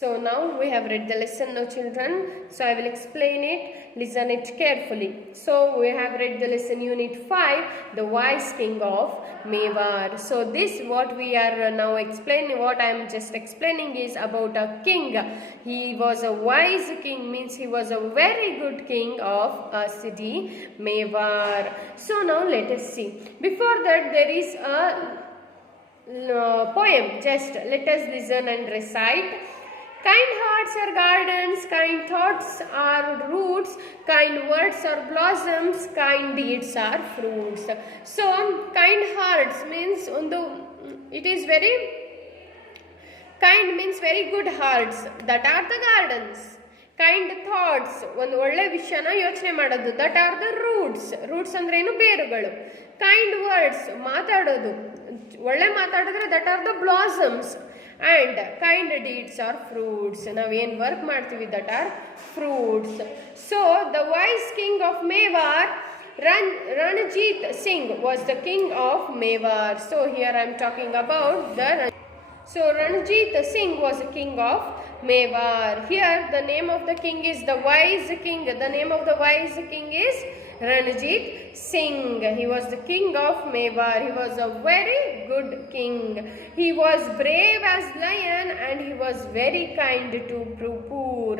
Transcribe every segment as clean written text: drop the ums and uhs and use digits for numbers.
So now we have read the lesson now children, so I will explain it, listen it carefully. So we have read the lesson unit 5, the wise king of Mewar. So this what we are now explaining, what I am just explaining is about a king. He was a wise king, means he was a very good king of a city, Mewar. So now let us see. Before that there is a poem, just let us listen and recite. Kind hearts are gardens, kind thoughts are roots, kind words are blossoms, kind deeds are fruits. So, kind hearts means it is very kind means very good hearts, that are the gardens. Kind thoughts, ಒಂದು ಒಳ್ಳೆ ವಿಷಯನ ಯೋಚನೆ ಮಾಡೋದು, that are the roots ಅಂದ್ರೆ ಏನು, ಬೇರುಗಳು. Kind words, ಮಾತಾಡೋದು, ಒಳ್ಳೆ ಮಾತಾಡಿದ್ರೆ that are the blossoms. And kind deeds are fruits, ನಾವೇನು ವರ್ಕ್ ಮಾಡ್ತೀವಿ that are fruits. So the wise king of Mewar, Ranjit Singh was the king of Mewar. So here I am talking about So Ranjit Singh was the king of Mewar. Here the name of the king is the wise king. The name of the wise king is Ranjit Singh. He was the king of Mewar. He was a very good king. He was brave as lion and he was very kind to poor.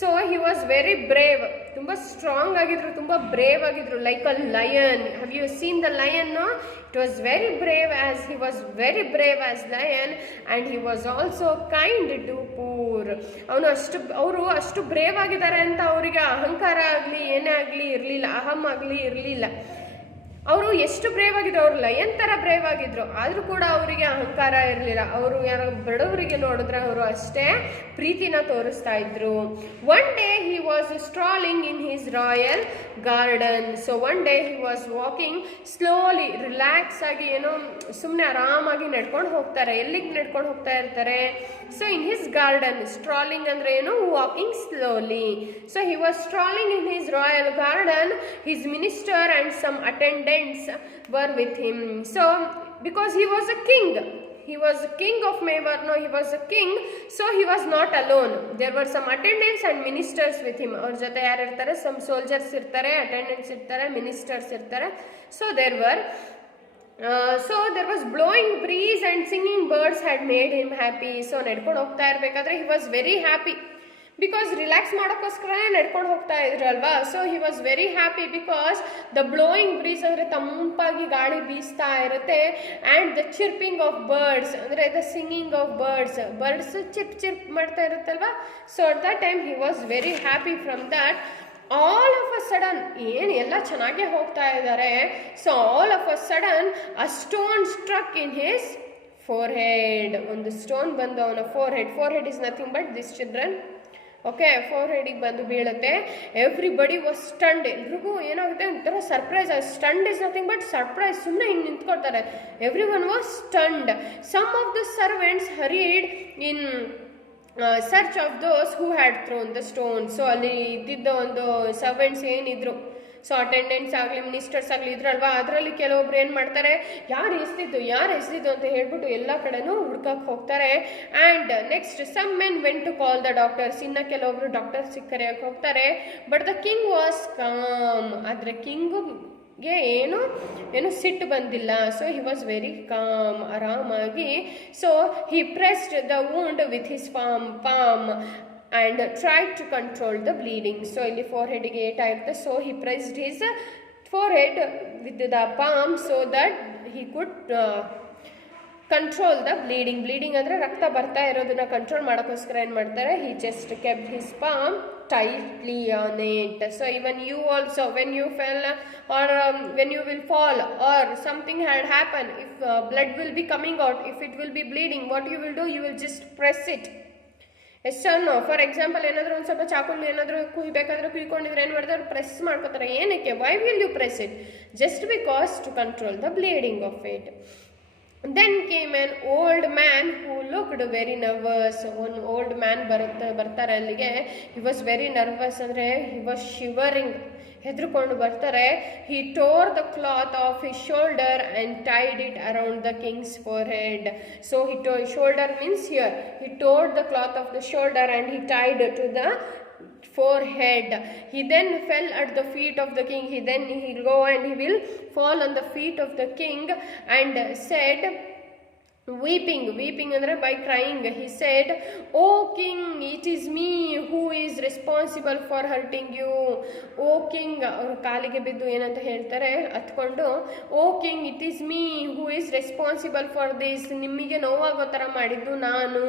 So he was very brave. Tumba strong agidru, tumba brave agidru, like a lion. Have you seen the lion? No? It was very brave, as he was very brave as lion, and he was also kind to poor. ಅವರು ಅಷ್ಟು brave ಆಗಿದ್ದಾರೆ ಅಂತ ಅವರಿಗೆ ಅಹಂಕಾರ ಆಗಲಿ ಏನೇ ಆಗಲಿ ಇರಲಿಲ್ಲ, ಅಹಂ ಆಗಲಿ ಇರಲಿಲ್ಲ. ಅವರು ಎಷ್ಟು ಬ್ರೇವ್ ಆಗಿದ್ರು, ಅವರು ಲಯನ್ ಥರ ಬ್ರೇವ್ ಆಗಿದ್ರು, ಆದರೂ ಕೂಡ ಅವರಿಗೆ ಅಹಂಕಾರ ಇರಲಿಲ್ಲ. ಅವರು ಯಾರೋ ಬಡವರಿಗೆ ನೋಡಿದ್ರೆ ಅವರು ಅಷ್ಟೇ ಪ್ರೀತಿನ ತೋರಿಸ್ತಾ ಇದ್ರು. One day he was strolling in his royal garden. So one day he was walking slowly, relax ಆಗಿ, ಏನೋ ಸುಮ್ಮನೆ ಆರಾಮಾಗಿ ನಡ್ಕೊಂಡು ಹೋಗ್ತಾರೆ. ಎಲ್ಲಿಗೆ ನಡ್ಕೊಂಡು ಹೋಗ್ತಾ ಇರ್ತಾರೆ? So in his garden. Strolling ಅಂದ್ರೆ ಏನು? Walking slowly. So he was strolling in his royal garden. His minister and some attendants were with him. So because he was a king, he was a king of Mewar. No, he was a king, so he was not alone. There were some attendants and ministers with him. Aur jothe yaar irtare? Some soldiers irtare, attendants irtare, ministers irtare. So there were so there was blowing breeze and singing birds had made him happy. So nedಕೊಂಡು ಹೋಗ್ತಾ ಇರಬೇಕಾದ್ರೆ he was very happy, because relax ಮಾಡೋಕ್ಕೋಸ್ಕರ ನಡ್ಕೊಂಡು ಹೋಗ್ತಾ ಇದ್ರು ಅಲ್ವಾ. So he was very happy because the blowing breeze ಅಂದರೆ ತಂಪಾಗಿ ಗಾಳಿ ಬೀಸ್ತಾ ಇರುತ್ತೆ. And the chirping of birds ಅಂದರೆ the singing of birds chirp ಮಾಡ್ತಾ ಇರುತ್ತಲ್ವಾ. So at that time he was very happy from that. All of a sudden, ಏನು ಎಲ್ಲ ಚೆನ್ನಾಗೇ ಹೋಗ್ತಾ ಇದ್ದಾರೆ. So all of a sudden a stone struck in his forehead. ಒಂದು stone ಬಂದು ಅವನ forehead is nothing but this children. Okay, ಫೋರ್ಹೆಡಿಗೆ ಬಂದು ಬೀಳುತ್ತೆ. Everybody was stunned. ಎಲ್ರಿಗೂ ಏನಾಗುತ್ತೆ ಒಂಥರ surprise. Stunned is nothing but surprise. ಸುಮ್ಮನೆ ಹಿಂಗೆ ನಿಂತ್ಕೊಳ್ತಾರೆ. Everyone was stunned. Some of the servants hurried in search of those who had thrown the stone. So ಅಲ್ಲಿ ಇದ್ದಿದ್ದ ಒಂದು ಸರ್ವೆಂಟ್ಸ್ ಏನಿದ್ರು, ಸೊ ಅಟೆಂಡೆಂಟ್ಸ್ ಆಗಲಿ ಮಿನಿಸ್ಟರ್ಸ್ ಆಗಲಿ ಇದ್ರಲ್ವಾ, ಅದರಲ್ಲಿ ಕೆಲವೊಬ್ರು ಏನು ಮಾಡ್ತಾರೆ, ಯಾರು ಎಸ್ದಿದ್ದು ಅಂತ ಹೇಳ್ಬಿಟ್ಟು ಎಲ್ಲ ಕಡೆನೂ ಹುಡ್ಕಕ್ಕೆ ಹೋಗ್ತಾರೆ. And next some men went to call the doctors. ಇನ್ನು ಕೆಲವೊಬ್ರು ಡಾಕ್ಟರ್ಸ್ ಕರೆಯೋಕ್ಕೆ ಹೋಗ್ತಾರೆ. But the king was calm. ಆದರೆ ಕಿಂಗ್ಗೆ ಏನು ಸಿಟ್ಟು ಬಂದಿಲ್ಲ. So he was very calm, ಆರಾಮಾಗಿ. So he pressed the wound with his palm and tried to control the bleeding. So ಇಲ್ಲಿ ಫೋರ್ಹೆಡ್ಗೆ ಏಟಾಯಿರುತ್ತೆ. So he pressed his forehead with the palm so that he could control the bleeding ಅಂದರೆ ರಕ್ತ ಬರ್ತಾ ಇರೋದನ್ನ control ಮಾಡೋಕ್ಕೋಸ್ಕರ ಏನು ಮಾಡ್ತಾರೆ, he just kept his palm tightly on it. So even you also, when you fell or when you will fall or something had happened, if blood will be coming out, if it will be bleeding, what you will do, you will just press it. ಎಷ್ಟನ್ನು for example ಏನಾದರೂ ಒಂದು ಸ್ವಲ್ಪ ಚಾಕುಲ್ ಏನಾದರೂ ಕುಯ್ಬೇಕಾದ್ರೆ ಕುಯ್ಕೊಂಡಿದ್ರೆ ಏನು ಮಾಡ್ತಾರೆ, press ಮಾಡ್ಕೋತಾರೆ. ಏನಕ್ಕೆ? Why will you press it? Just because to control the bleeding of it. Then came an old man who looked very nervous. One old man ಬರ್ತಾರೆ ಅಲ್ಲಿಗೆ. He was very nervous ಅಂದರೆ he was shivering. ಹೆದರ್ಕೊಂಡು ಬರ್ತಾರೆ. He tore the cloth off his shoulder and tied it around the king's forehead. So shoulder means here. He tore the cloth of the shoulder and he tied it to the forehead. He then fell at the feet of the king. He'll go and he will fall on the feet of the king and said, weeping andre by crying, he said, "Oh king, it is me who is responsible for hurting you." Oh king, ಅವರು ಕಾಲಿಗೆ ಬಿದ್ದು ಏನಂತ ಹೇಳ್ತಾರೆ ಹತ್ಕೊಂಡು, "Oh king, it is me who is responsible for this." ನಿಮಗೆ ನೋವಾಗೋ ಥರ ಮಾಡಿದ್ದು ನಾನು.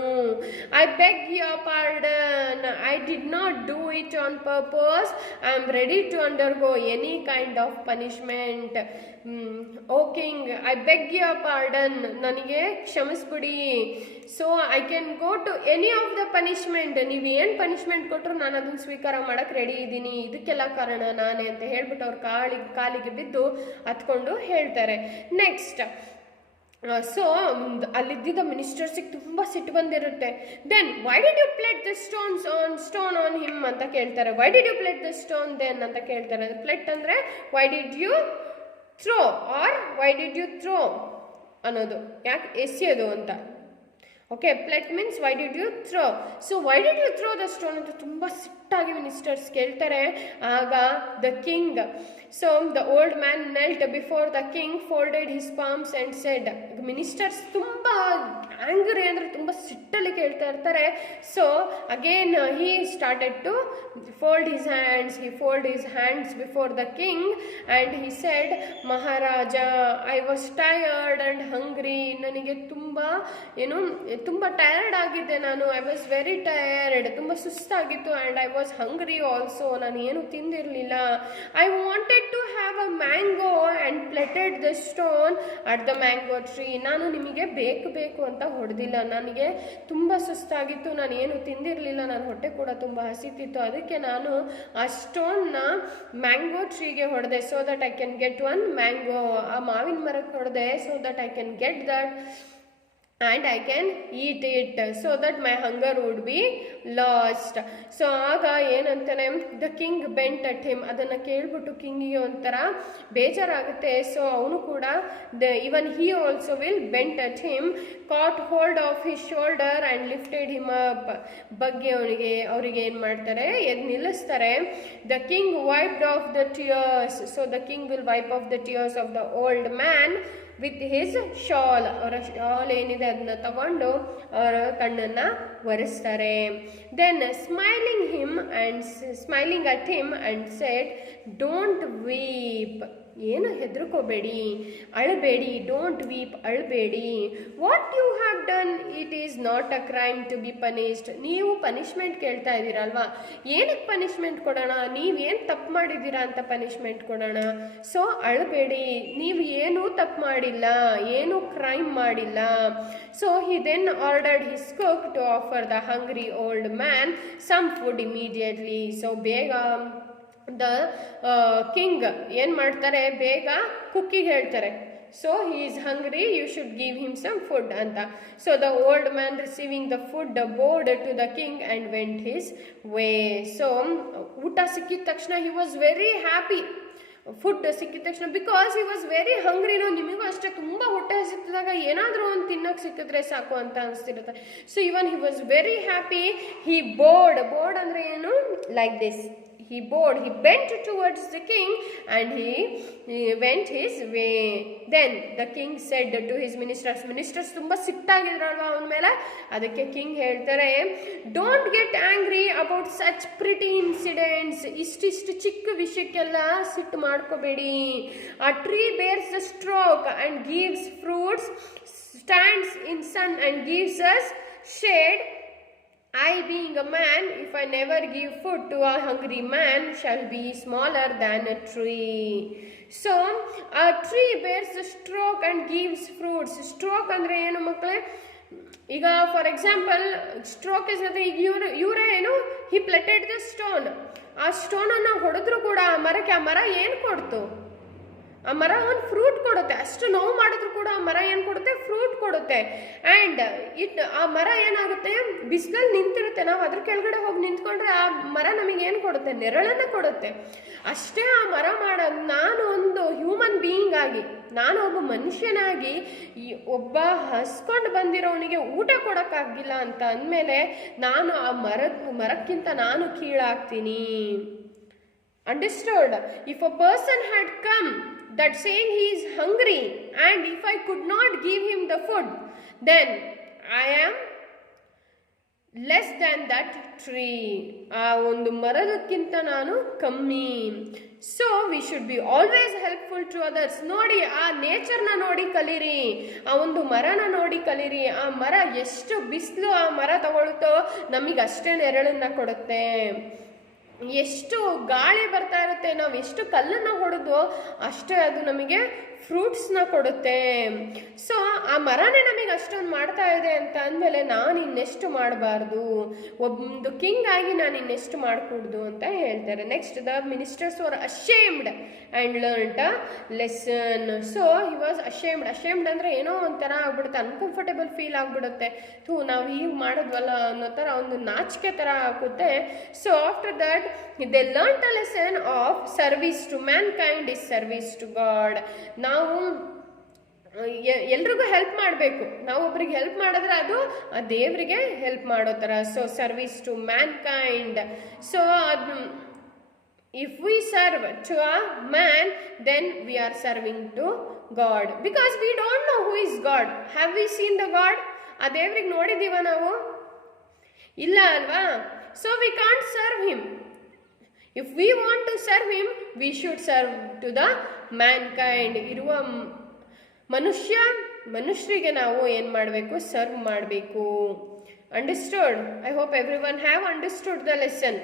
I beg your pardon, I did not do it on purpose. I am ready to undergo any kind of punishment. Oh king, I beg your pardon, ನನಗೆ ಕ್ಷಮಿಸ್ಬಿಡಿ. So I can go to any of the punishment. ನೀವು ಏನು punishment ಕೊಟ್ಟರು ನಾನು ಅದನ್ನು ಸ್ವೀಕಾರ ಮಾಡಕ್ಕೆ ready ಇದ್ದೀನಿ, ಇದಕ್ಕೆಲ್ಲ ಕಾರಣ ನಾನೇ ಅಂತ ಹೇಳ್ಬಿಟ್ಟು ಅವ್ರ ಕಾಲಿಗೆ ಬಿದ್ದು ಹತ್ಕೊಂಡು ಹೇಳ್ತಾರೆ. ನೆಕ್ಸ್ಟ್ ಸೊ ಅಲ್ಲಿದ್ದ ಮಿನಿಸ್ಟರ್ಸಿಗೆ ತುಂಬ ಸಿಟ್ಟು ಬಂದಿರುತ್ತೆ. Then why did you pelt the stone on him ಅಂತ ಕೇಳ್ತಾರೆ. Why did you pelt the stone then ಅಂತ ಕೇಳ್ತಾರೆ. ಪ್ಲೆಟ್ ಅಂದರೆ why did you throw or why did you throw ಅನ್ನೋದು, ಯಾಕೆ ಎಸೆಯೋದು ಅಂತ. Okay, pelt means why did you throw. So why did you throw the stone ಅಂತ ತುಂಬ ಸಿಟ್ಟಾಗಿ ಮಿನಿಸ್ಟರ್ಸ್ ಕೇಳ್ತಾರೆ. ಆಗ the king, so the old man knelt before the king, folded his palms and said. Ministers ತುಂಬ angry ಅಂದರೆ ತುಂಬ ಸಿಟ್ಟಲ್ಲಿ ಕೇಳ್ತಾ ಇರ್ತಾರೆ. So again he started to fold his hands. He folded his hands before the king and he said, "Maharaja, I was tired and hungry." ನನಗೆ ತುಂಬ tired ಆಗಿದ್ದೆ ನಾನು. ಐ ವಾಸ್ ವೆರಿ ಟಯರ್ಡ್, ತುಂಬ ಸುಸ್ತಾಗಿತ್ತು. And I was hungry also, ನಾನು ಏನು ತಿಂದಿರಲಿಲ್ಲ. I wanted to have a mango and pelted the stone at the mango tree. ನಾನು ನಿಮಗೆ ಬೇಕು ಅಂತ ಹೊಡೆದಿಲ್ಲ, ನನಗೆ ತುಂಬ ಸುಸ್ತಾಗಿತ್ತು, ನಾನು ಏನು ತಿಂದಿರಲಿಲ್ಲ, ನನ್ನ ಹೊಟ್ಟೆ ಕೂಡ ತುಂಬ ಹಸಿತಿತ್ತು. ಅದಕ್ಕೆ ನಾನು ಆ ಸ್ಟೋನ್ನ ಮ್ಯಾಂಗೋ ಟ್ರೀಗೆ ಹೊಡೆದೆ, so that I can get one mango. ಆ ಮಾವಿನ ಮರಕ್ಕೆ ಹೊಡೆದೆ, so that I can get that and I can eat it so that my hunger would be lost. So ಆಗ ಏನಂತಾನೆ, the king bent at him. ಅದನ್ನು ಕೇಳ್ಬಿಟ್ಟು ಕಿಂಗಿಗೆ ಒಂಥರ ಬೇಜಾರಾಗುತ್ತೆ. ಸೊ ಅವನು ಕೂಡ even he also will bent at him, caught hold of his shoulder and lifted him up. ಬಗ್ಗೆ ಅವರಿಗೆ ಏನು ಮಾಡ್ತಾರೆ, ಎದ್ದು ನಿಲ್ಲಿಸ್ತಾರೆ. The king wiped off the tears. So the king will wipe off the tears of the old man with his shawl. ಅವರ shawl ಏನಿದೆ ಅದನ್ನ ತಗೊಂಡು ಅವರ ಕಣ್ಣನ್ನು ಒರೆಸ್ತಾರೆ. Then smiling at him and said, don't weep. ಏನು ಹೆದರ್ಕೋಬೇಡಿ, ಅಳಬೇಡಿ. ಡೋಂಟ್ ವೀಪ್, ಅಳಬೇಡಿ. What you have done, it is not a crime to be punished. ನೀವು ಪನಿಷ್ಮೆಂಟ್ ಕೇಳ್ತಾ ಇದ್ದೀರಲ್ವಾ, ಏನಕ್ಕೆ ಪನಿಷ್ಮೆಂಟ್ ಕೊಡೋಣ, ನೀವೇನು ತಪ್ಪು ಮಾಡಿದ್ದೀರಾ ಅಂತ ಪನಿಷ್ಮೆಂಟ್ ಕೊಡೋಣ. ಸೊ ಅಳಬೇಡಿ, ನೀವು ಏನೂ ತಪ್ಪು ಮಾಡಿಲ್ಲ, ಏನೂ ಕ್ರೈಮ್ ಮಾಡಿಲ್ಲ. So he then ordered his cook to offer the hungry old man some food immediately. So ಬೇಗ ದ ಕಿಂಗ್ ಏನು ಮಾಡ್ತಾರೆ, ಬೇಗ ಕುಕ್ಕಿಗೆ ಹೇಳ್ತಾರೆ, so he is hungry, you should give him some food ಅಂತ. So the old man receiving the food bowed to the king and went his way. So ಊಟ ಸಿಕ್ಕಿದ ತಕ್ಷಣ he was very happy. Food ಸಿಕ್ಕಿದ ತಕ್ಷಣ, because he was very ಹಂಗ್ರಿನೋ. ನಿಮಗೂ ಅಷ್ಟೇ ತುಂಬ ಹೊಟ್ಟೆ ಹಸಿದಾಗ ಏನಾದರೂ ಒಂದು ತಿನ್ನಕ್ಕೆ ಸಿಕ್ಕಿದ್ರೆ ಸಾಕು ಅಂತ ಅನಿಸ್ತಿರುತ್ತೆ. So even he was very happy. He bowed ಅಂದರೆ ಏನು, like this. He bent towards the king and he went his way. Then the king said to his ministers ತುಂಬ ಸಿಟ್ಟಾಗಿದ್ರಲ್ವ ಅವನ ಮೇಲೆ. ಅದಕ್ಕೆ ಕಿಂಗ್ ಹೇಳ್ತಾರೆ, don't get angry about such pretty incidents. ಇಷ್ಟಿಷ್ಟು ಚಿಕ್ಕ ವಿಷಯಕ್ಕೆಲ್ಲ ಸಿಟ್ಟು ಮಾಡ್ಕೋಬೇಡಿ. ಆ tree ಬೇರ್ಸ್ the stroke and gives fruits, stands in sun and gives us shade. I, being a man, if I never give food to a hungry man, shall be smaller than a tree. So a tree bears a stalk and gives fruits. Stalk ಅಂದ್ರೆ ಏನು ಮಕ್ಕಳೇ, ಈಗ for example stroke is ಅಂದ್ರೆ ಈಗ ಇವರೇ ಏನು, ಹಿ ಪ್ಲೆಟೆಡ್ the stone. ಆ ಸ್ಟೋನನ್ನು ಹೊಡೆದ್ರು ಕೂಡ ಆ ಮರಕ್ಕೆ, ಆ ಮರ ಏನು ಕೊಡ್ತು, ಆ ಮರ ಒಂದು ಫ್ರೂಟ್ ಕೊಡುತ್ತೆ. ಅಷ್ಟು ನೋವು ಮಾಡಿದ್ರು ಕೂಡ ಆ ಮರ ಏನು ಕೊಡುತ್ತೆ? ಫ್ರೂಟ್ ಕೊಡುತ್ತೆ. ಆ್ಯಂಡ್ ಆ ಮರ ಏನಾಗುತ್ತೆ, ಬಿಸಿಲಲ್ಲಿ ನಿಂತಿರುತ್ತೆ, ನಾವು ಅದ್ರ ಕೆಳಗಡೆ ಹೋಗಿ ನಿಂತ್ಕೊಂಡ್ರೆ ಆ ಮರ ನಮಗೆ ಏನು ಕೊಡುತ್ತೆ? ನೆರಳನ್ನು ಕೊಡುತ್ತೆ. ಅಷ್ಟೇ ಆ ಮರ ಮಾಡೋದು. ನಾನು ಒಂದು ಹ್ಯೂಮನ್ ಬೀಯಿಂಗ್ ಆಗಿ, ನಾನು ಒಬ್ಬ ಮನುಷ್ಯನಾಗಿ ಒಬ್ಬ ಹಸ್ಕೊಂಡು ಬಂದಿರೋನಿಗೆ ಊಟ ಕೊಡೋಕ್ಕಾಗಿಲ್ಲ ಅಂತ ಅಂದಮೇಲೆ ನಾನು ಆ ಮರಕ್ಕಿಂತ ನಾನು ಕೀಳಾಗ್ತೀನಿ. Understood? If a person had come that saying he is hungry and if I could not give him the food, then I am less than that tree. ಆ ಒಂದು ಮರದಕ್ಕಿಂತ ನಾನು ಕಮ್ಮಿ. So we should be always helpful to others. ನೋಡಿ, ಆ ನೇಚರ್ನ ನೋಡಿ ಕಲೀರಿ, ಆ ಒಂದು ಮರನ ನೋಡಿ ಕಲೀರಿ. ಆ ಮರ ಎಷ್ಟು ಬಿಸಿಲು ಆ ಮರ ತಗೊಳುತ್ತೋ ನಮಗೆ ಅಷ್ಟೇ ನೆರಳನ್ನ ಕೊಡುತ್ತೆ. ಎಷ್ಟು ಗಾಳಿ ಬರ್ತಾ ಇರುತ್ತೆ, ನಾವು ಎಷ್ಟು ಕಲ್ಲನ್ನು ಹೊಡೆದು ಅಷ್ಟೇ ಅದು ನಮಗೆ ಫ್ರೂಟ್ಸ್ನ ಕೊಡುತ್ತೆ. ಸೊ ಆ ಮರನೇ ನಮಗೆ ಅಷ್ಟೊಂದು ಮಾಡ್ತಾ ಇದೆ ಅಂತ ಅಂದಮೇಲೆ ನಾನು ಇನ್ನೆಷ್ಟು ಮಾಡಬಾರ್ದು, ಒಂದು ಕಿಂಗ್ ಆಗಿ ನಾನು ಇನ್ನೆಷ್ಟು ಮಾಡಕೂಡ್ದು ಅಂತ ಹೇಳ್ತಾರೆ. Next, the ministers var ashamed and learned a lesson. So he was ashamed ಅಂದರೆ ಏನೋ ಒಂಥರ ಆಗ್ಬಿಡುತ್ತೆ, ಅನ್ಕಂಫರ್ಟೇಬಲ್ ಫೀಲ್ ಆಗಿಬಿಡುತ್ತೆ. ನಾವು ಹೀಗೆ ಮಾಡಿದ್ವಲ್ಲ ಅನ್ನೋ ಥರ ಒಂದು ನಾಚಿಕೆ ಥರ ಆಗುತ್ತೆ. So after that they learn a lesson of service to mankind is service to God. ನಾವು ಎಲ್ರಿಗೂ ಹೆಲ್ಪ್ ಮಾಡಬೇಕು. ನಾವು ಒಬ್ರಿಗೆ ಹೆಲ್ಪ್ ಮಾಡಿದ್ರೆ ಅದು ಆ ದೇವರಿಗೆ ಹೆಲ್ಪ್ ಮಾಡೋ ಥರ. So service to mankind. So ಅದು if we serve to a man, then we are serving to God, because we don't know who is God. Have we seen the God? ಆ ದೇವ್ರಿಗೆ ನೋಡಿದೀವ ನಾವು? ಇಲ್ಲ ಅಲ್ವಾ? So we can't serve him. If we want to serve him, we should serve to the mankind. ಇರುವ ಮನುಷ್ಯರಿಗೆ ನಾವು ಏನು ಮಾಡಬೇಕು? ಸರ್ವ್ ಮಾಡಬೇಕು. Understood? I hope everyone have understood the lesson.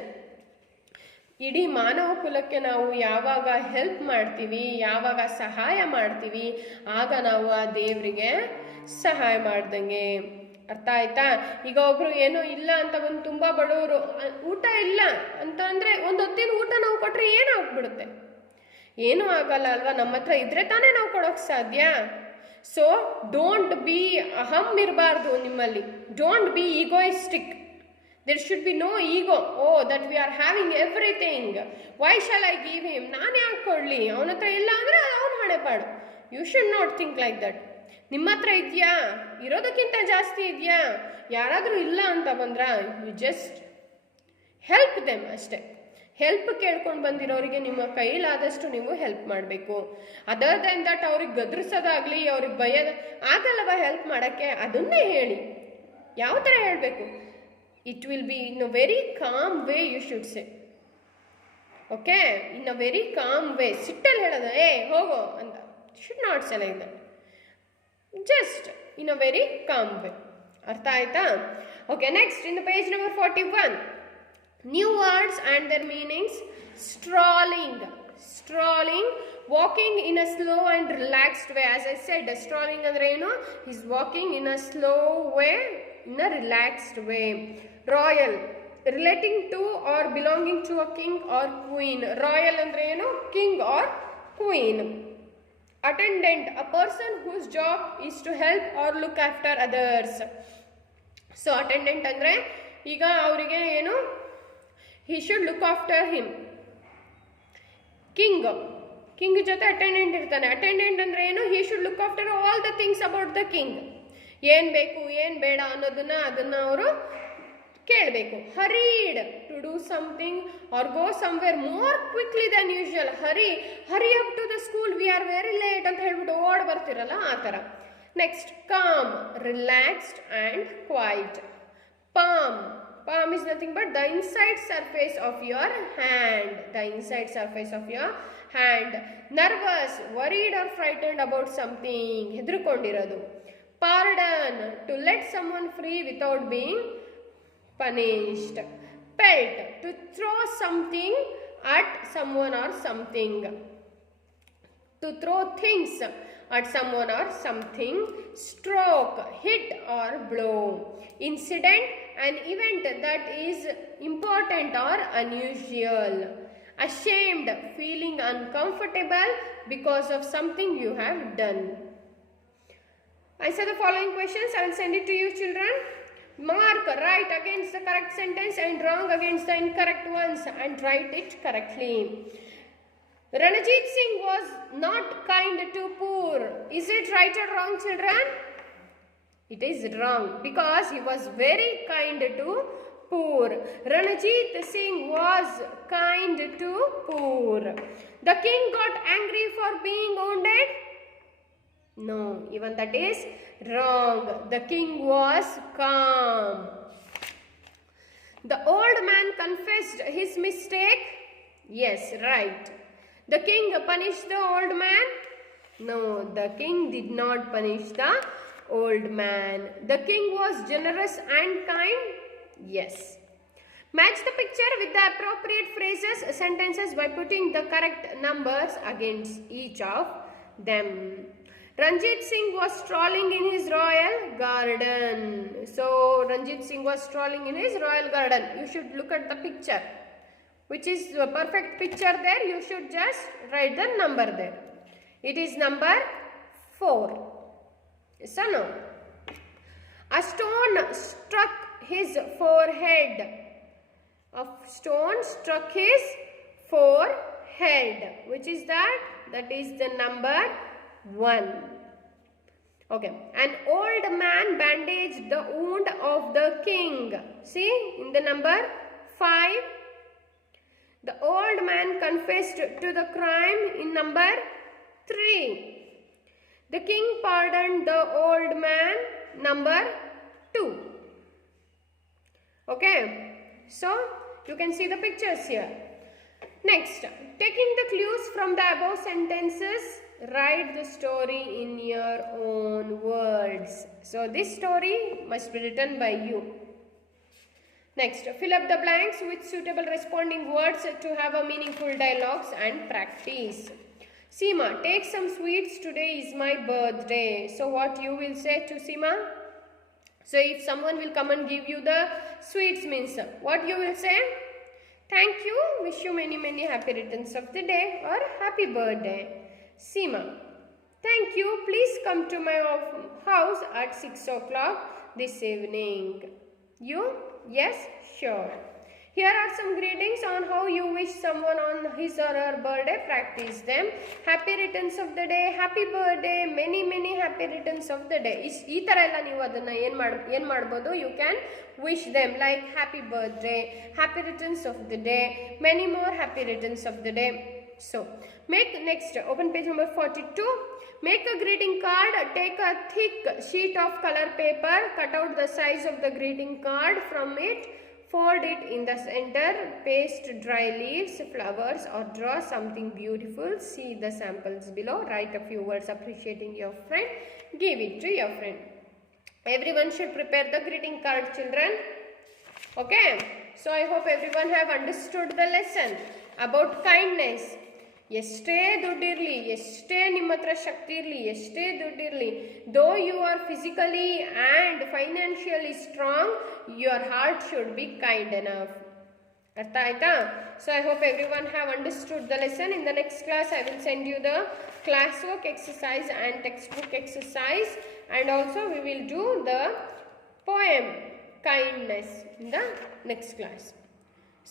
ಇಡೀ ಮಾನವ ಕುಲಕ್ಕೆ ನಾವು ಯಾವಾಗ ಹೆಲ್ಪ್ ಮಾಡ್ತೀವಿ, ಯಾವಾಗ ಸಹಾಯ ಮಾಡ್ತೀವಿ, ಆಗ ನಾವು ಆ ದೇವರಿಗೆ ಸಹಾಯ ಮಾಡ್ದಂಗೆ. ಅರ್ಥ ಆಯ್ತಾ? ಈಗ ಒಬ್ರು ಏನೋ ಇಲ್ಲ ಅಂತ ಬಂದು ತುಂಬ ಬಡವರು, ಊಟ ಇಲ್ಲ ಅಂತ ಅಂದರೆ ಒಂದು ಹೊತ್ತಿನ ಊಟ ನಾವು ಕೊಟ್ಟರೆ ಏನಾಗ್ಬಿಡುತ್ತೆ? ಏನೂ ಆಗಲ್ಲ ಅಲ್ವಾ? ನಮ್ಮ ಹತ್ರ ಇದ್ರೆ ತಾನೇ ನಾವು ಕೊಡೋಕ್ಕೆ ಸಾಧ್ಯ. ಸೊ ಡೋಂಟ್ ಬಿ ಅಹಂ ಇರಬಾರ್ದು ನಿಮ್ಮಲ್ಲಿ. Don't be egoistic. There should be no ego. Oh, that we are having everything. Why shall I give him? ನಾನು ಯಾಕೆ ಕೊಡಲಿ? ಅವನ ಹತ್ರ ಇಲ್ಲ ಅಂದರೆ ಅವನು ಹಣೆಪಾಡು. You should not think like that. ನಿಮ್ಮ ಹತ್ರ ಇದೆಯಾ? ಇರೋದಕ್ಕಿಂತ ಜಾಸ್ತಿ ಇದೆಯಾ? ಯಾರಾದರೂ ಇಲ್ಲ ಅಂತ ಬಂದ್ರ, ಯು ಜಸ್ಟ್ ಹೆಲ್ಪ್ ದೆಮ್ ಅಷ್ಟೇ. ಹೆಲ್ಪ್ ಕೇಳ್ಕೊಂಡು ಬಂದಿರೋರಿಗೆ ನಿಮ್ಮ ಕೈಲಾದಷ್ಟು ನೀವು ಹೆಲ್ಪ್ ಮಾಡಬೇಕು. ಅದರ್ ದೆನ್ ದಟ್ ಅವ್ರಿಗೆ ಗದರಿಸೋದಾಗಲಿ, ಅವ್ರಿಗೆ ಭಯದ ಆಗಲ್ಲವ ಹೆಲ್ಪ್ ಮಾಡೋಕ್ಕೆ, ಅದನ್ನೇ ಹೇಳಿ. ಯಾವ ಥರ ಹೇಳಬೇಕು? It will be in a very calm way you should say. Okay? In a very calm way. ಸಿಟ್ಟಲ್ಲಿ ಹೇಳೋದು, ಹೋಗೋ ಅಂತ. Should not say like that. Just in a very calm way. ಅರ್ಥ ಆಯ್ತಾ? Okay, next in the page number 41. New words and their meanings. Strolling. Walking in a slow and relaxed way. As I said, strolling andre eno? He's walking in a slow way, in a relaxed way. Royal, relating to or belonging to a king or queen. Royal andre eno? King or queen. Attendant, a person whose job is to help or look after others. So attendant andre ಈಗ ಅವರಿಗೆ ಏನು? he should look after him. King ಜೊತೆ attendant ಇರ್ತಾನೆ. Attendant ಅಂದ್ರೆ ಏನು? he should look after all the things about the king. ಏನು ಬೇಕು ಏನು ಬೇಡ ಅದನ್ನ ಅವರು ಕೇಳಬೇಕು. Hurried, to do something or go somewhere more quickly than usual. Hurry up to the school, we are very late ಅಂತ ಹೇಳ್ಬಿಟ್ಟು ಓಡ್ ಬರ್ತಿರಲ್ಲ, ಆ ಥರ. Next, calm, relaxed and quiet. Palm is nothing but the inside surface of your hand. The inside surface of your hand. Nervous, worried or frightened about something. ಹೆದರ್ಕೊಂಡಿರೋದು. Pardon, to let someone free without being punished. Pelt, to throw something at someone or something. To throw things at someone or something. Stroke, hit or blow. Incident, an event that is important or unusual. ashamed, feeling uncomfortable because of something you have done. Answer the following questions. I will send it to you, children. Mark right against the correct sentence and wrong against the incorrect ones and write it correctly. Ranjit Singh was not kind to poor. Is it right or wrong, children? It is wrong because he was very kind to poor. Ranjit Singh was kind to poor. The king got angry for being wounded. No, even that is wrong. The king was calm. The old man confessed his mistake. Yes, right. The king punished the old man. No, the king did not punish the old man. The king was generous and kind. Yes. Match the picture with the appropriate phrases, sentences by putting the correct numbers against each of them. Ranjit Singh was strolling in his royal garden. So, Ranjit Singh was strolling in his royal garden. You should look at the picture. Which is the perfect picture there. You should just write the number there. It is number 4. Yes or no? A stone struck his forehead. A stone struck his forehead. Which is that? That is the number 1. Okay. An old man bandaged the wound of the king. See in the number 5. The old man confessed to the crime in number 3. The king pardoned the old man, number 2. Okay. So, you can see the pictures here. Next, taking the clues from the above sentences, write the story in your own words. So, this story must be written by you. Next, fill up the blanks with suitable responding words to have a meaningful dialogues and practice. Seema, take some sweets, today is my birthday. So, what you will say to Seema? So, if someone will come and give you the sweets means, what you will say? Thank you, wish you many happy returns of the day or happy birthday. Seema, thank you, please come to my house at 6 o'clock this evening. You? Yes, sure. Here are some greetings on how you wish someone on his or her birthday. Practice them. Happy returns of the day, happy birthday, many happy returns of the day. ಈ ತರ ಎಲ್ಲ ನೀವು ಅದನ್ನ ಏನು ಮಾಡಬಹುದು? You can wish them like happy birthday, happy returns of the day, many more happy returns of the day. So, make next, open page number 42. Make a greeting card, take a thick sheet of color paper, cut out the size of the greeting card from it, fold it in the center, paste dry leaves, flowers or draw something beautiful. See the samples below, write a few words appreciating your friend, give it to your friend. Everyone should prepare the greeting card, children. Okay, so I hope everyone have understood the lesson about kindness. ಎಷ್ಟೇ ದುಡ್ಡಿರಲಿ, ಎಷ್ಟೇ ನಿಮ್ಮ ಹತ್ರ ಶಕ್ತಿ ಇರಲಿ, ಎಷ್ಟೇ ದುಡ್ಡಿರಲಿ, though you are physically and financially strong, your heart should be kind enough. ಅರ್ಥ ಆಯ್ತಾ? So I hope everyone have understood the lesson. In the next class I will send you the classwork exercise and textbook exercise, and also we will do the poem kindness in the next class.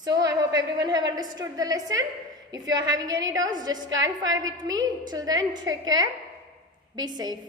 So I hope everyone have understood the lesson. If you are having any doubts, just clarify with me. Till then, take care, be safe.